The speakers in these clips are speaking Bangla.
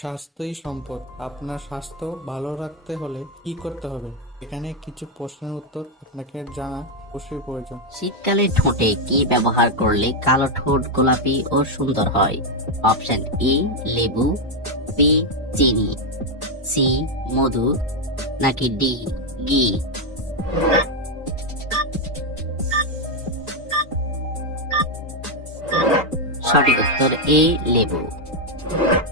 স্বাস্থ্যই সম্পদ। আপনার স্বাস্থ্য ভালো রাখতে হলে কি করতে হবে? এখানে কিছু প্রশ্নের উত্তর আপনাকে জানা অবশ্যই প্রয়োজন। শীতকালে ঠোঁটে কি ব্যবহার করলে কালো ঠোঁট গোলাপি ও সুন্দর হয়? অপশন এ লেবু, বি চিনি, সি মধু, নাকি ডি ঘি? সঠিক উত্তর এ লেবু।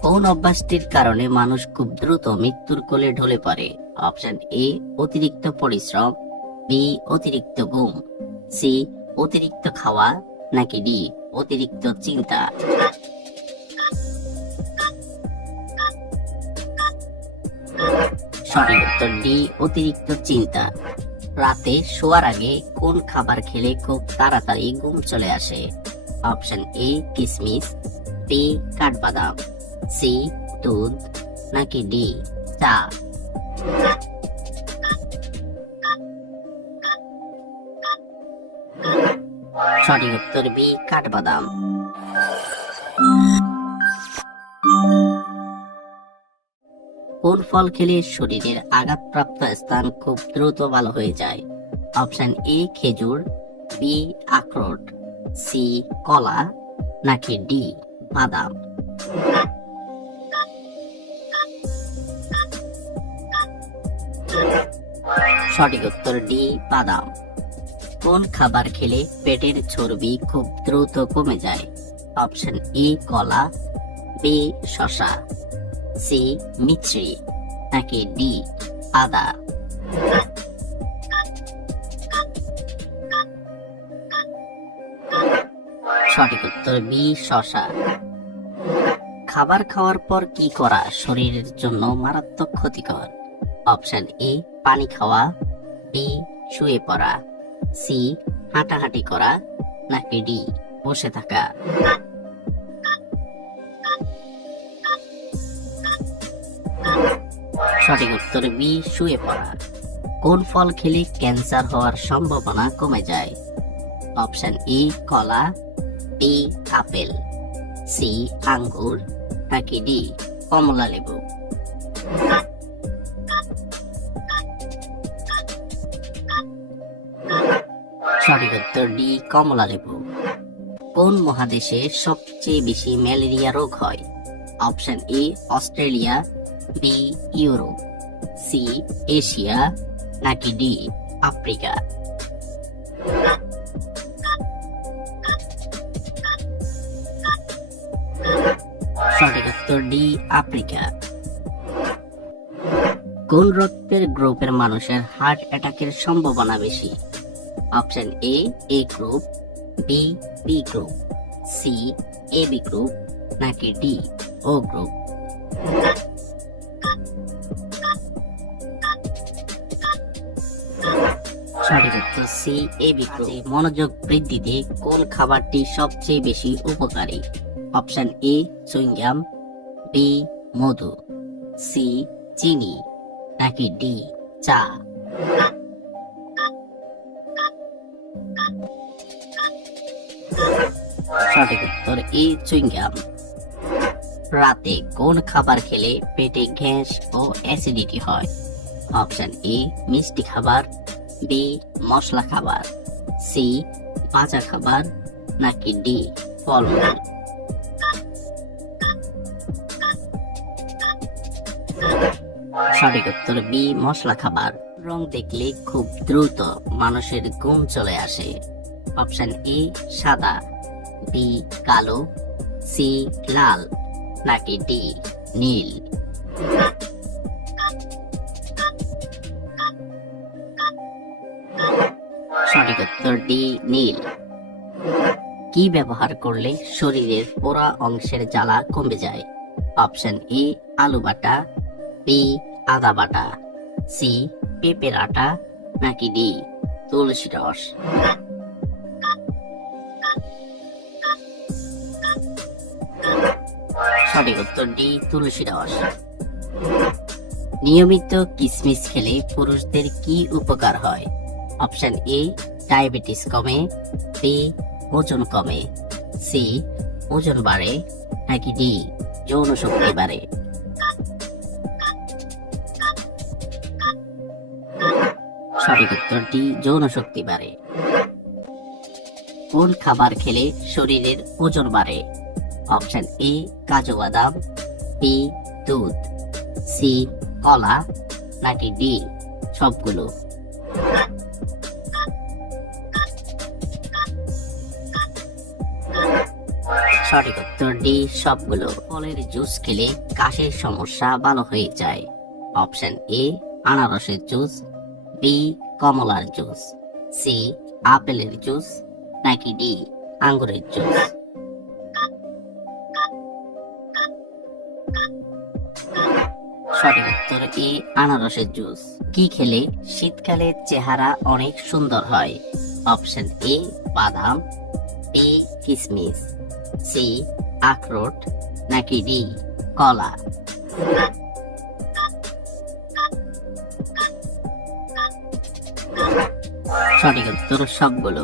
কোন অভ্যাসটির কারণে মানুষ খুব দ্রুত মৃত্যুর কোলে ঢলে পড়ে? অপশন এ অতিরিক্ত পরিশ্রম, বি অতিরিক্ত ঘুম, সি অতিরিক্ত খাওয়া, নাকি ডি অতিরিক্ত চিন্তা? সঠিক উত্তর ডি অতিরিক্ত চিন্তা। রাতে শোয়ার আগে কোন খাবার খেলে খুব তাড়াতাড়ি ঘুম চলে আসে? অপশন এ কিশমিশ, বি কাঠবাদাম, সি দুধ, নাকি ডি চা? সঠিক উত্তর বি কাঠবাদাম। কোন ফল খেলে শরীরের আঘাতপ্রাপ্ত স্থান খুব দ্রুত ভালো হয়ে যায়? অপশন এ খেজুর, বি আখরোট, সি কলা, নাকি ডি বাদাম? সঠিক উত্তর ডি বাদাম। কোন খাবার খেলে পেটের চর্বি খুব দ্রুত কমে যায়? অপশন এ কলা, বি শসা, সি মিছরি, নাকি ডি আদা? সঠিক উত্তর বি শসা। খাবার খাওয়ার পর কি করা শরীরের জন্য মারাত্মক ক্ষতিকর? অপশন এ পানি খাওয়া, বি শুয়ে পড়া, সি হাঁটাহাঁটি করা, নাকি ডি বসে থাকা? সঠিক উত্তর বি শুয়ে পড়া। কোন ফল খেলে ক্যান্সার হওয়ার সম্ভাবনা কমে যায়? অপশন এ কলা, বি আপেল, সি আঙ্গুর, নাকি ডি কমলা লেবু? সঠিক উত্তর ডি কমলা লেবু। কোন মহাদেশে সবচেয়ে বেশি ম্যালেরিয়া রোগ হয়? Option A Australia, B Europe, C Asia, নাকি ডি আফ্রিকা? সঠিক উত্তর ডি আফ্রিকা। কোন রক্তের গ্রুপের মানুষের হার্ট অ্যাটাকের সম্ভাবনা বেশি? Option A group, B B group, C A B group, নাকি ডি ও গ্রুপ? সঠিক উত্তর সি এ বি গ্রুপ। মনোযোগ বৃদ্ধিতে কোন খাবারটি সবচেয়ে বেশি উপকারী? অপশন এ চুইংগাম, বি মধু, সি চিনি, নাকি ডি চা? সঠিক উত্তর এ চুইংগাম। রাতে কোন খাবার খেলে পেটে গ্যাস ও অ্যাসিডিটি হয়? অপশন এ মিষ্টি খাবার, বি মশলা খাবার, সি ভাজা খাবার, নাকি ডি ফলমূল? সঠিক উত্তর বি মশলা খাবার। রং দেখলে খুব দ্রুত মানুষের ঘুম চলে আসে? অপশন এ সাদা, বি কালো, সি লাল, নাকি ডি নীল? সঠিক উত্তর ডি নীল। কি ব্যবহার করলে শরীরের পোড়া অংশের জ্বালা কমে যায়? অপশন এ আলু বাটা, বি আদা বাটা, সি পেঁপের আটা, নাকি ডি তুলসী রস? সঠিক উত্তর ডি তুলসী রস। নিয়মিত কিশমিশ খেলে পুরুষদের কি উপকার হয়? অপশন এ ডায়াবেটিস কমে, বি ওজন কমে, সি ওজন বাড়ে, নাকি ডি যৌন শক্তি বাড়ে? সঠিক উত্তরটি যৌন শক্তি বাড়ে। কোন খাবার খেলে শরীরের ওজন বাড়ে? অপশন এ কাজু বাদাম, বি দুধ, সি কলা, নাকি ডি সবগুলো। সঠিক উত্তর ডি সবগুলো। ফলের জুস খেলে কাশির সমস্যা ভালো হয়ে যায়। অপশন এ আনারসের জুস, বি কমলার জুস, সি আপেলের জুস, নাকি ডি আঙ্গুরের জুস। সঠিক উত্তর এ আনারসের জুস। কি খেলে শীতকালে চেহারা অনেক সুন্দর হয়? অপশন এ বাদাম, বি কিশমিশ, সি আখরোট, নাকি ডি কলা। সঠিক উত্তর সবগুলো।